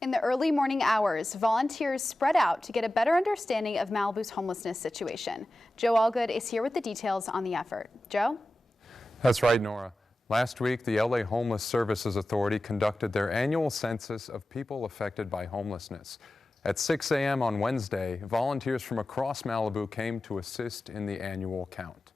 In the early morning hours, volunteers spread out to get a better understanding of Malibu's homelessness situation. Joe Allgood is here with the details on the effort. Joe? That's right, Nora. Last week, the LA Homeless Services Authority conducted their annual census of people affected by homelessness. At 6 a.m. on Wednesday, volunteers from across Malibu came to assist in the annual count.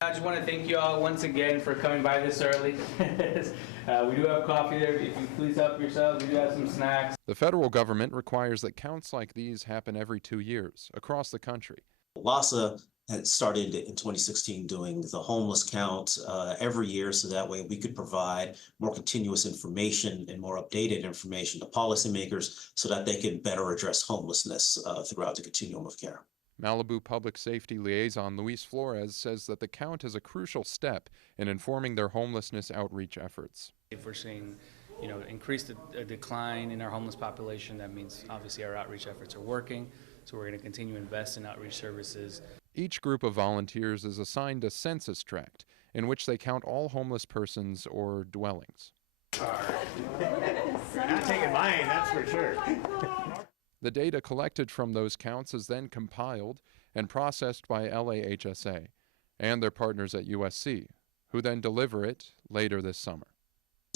I just want to thank you all once again for coming by this early. We do have coffee there. If you please help yourselves, we do have some snacks. The federal government requires that counts like these happen every 2 years across the country. LAHSA had started in 2016 doing the homeless count every year, so that way we could provide more continuous information and more updated information to policymakers so that they can better address homelessness throughout the continuum of care. Malibu Public Safety Liaison Luis Flores says that the count is a crucial step in informing their homelessness outreach efforts. If we're seeing, increased decline in our homeless population, that means obviously our outreach efforts are working. So we're going to continue to invest in outreach services. Each group of volunteers is assigned a census tract in which they count all homeless persons or dwellings. You're not taking mine, that's for sure. The data collected from those counts is then compiled and processed by LAHSA and their partners at USC, who then deliver it later this summer.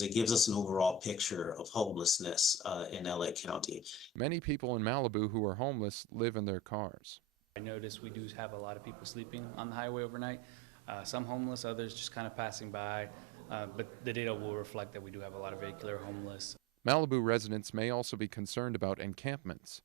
It gives us an overall picture of homelessness in LA County. Many people in Malibu who are homeless live in their cars. I noticed we do have a lot of people sleeping on the highway overnight. Some homeless, others just kind of passing by, but the data will reflect that we do have a lot of vehicular homeless. Malibu residents may also be concerned about encampments,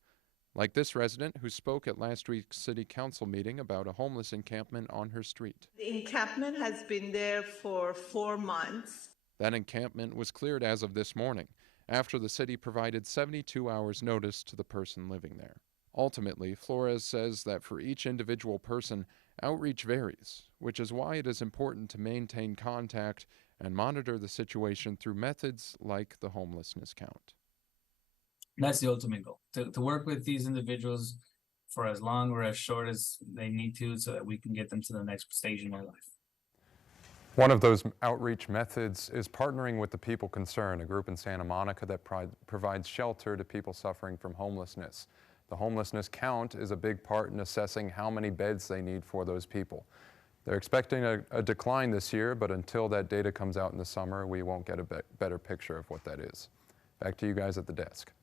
like this resident who spoke at last week's city council meeting about a homeless encampment on her street. The encampment has been there for 4 months. That encampment was cleared as of this morning, after the city provided 72 hours notice to the person living there. Ultimately, Flores says that for each individual person, outreach varies, which is why it is important to maintain contact and monitor the situation through methods like the homelessness count. That's the ultimate goal, to work with these individuals for as long or as short as they need to so that we can get them to the next stage in their life. One of those outreach methods is partnering with the People Concerned, a group in Santa Monica that provides shelter to people suffering from homelessness. The homelessness count is a big part in assessing how many beds they need for those people. They're expecting a decline this year, but until that data comes out in the summer, we won't get a better picture of what that is. Back to you guys at the desk.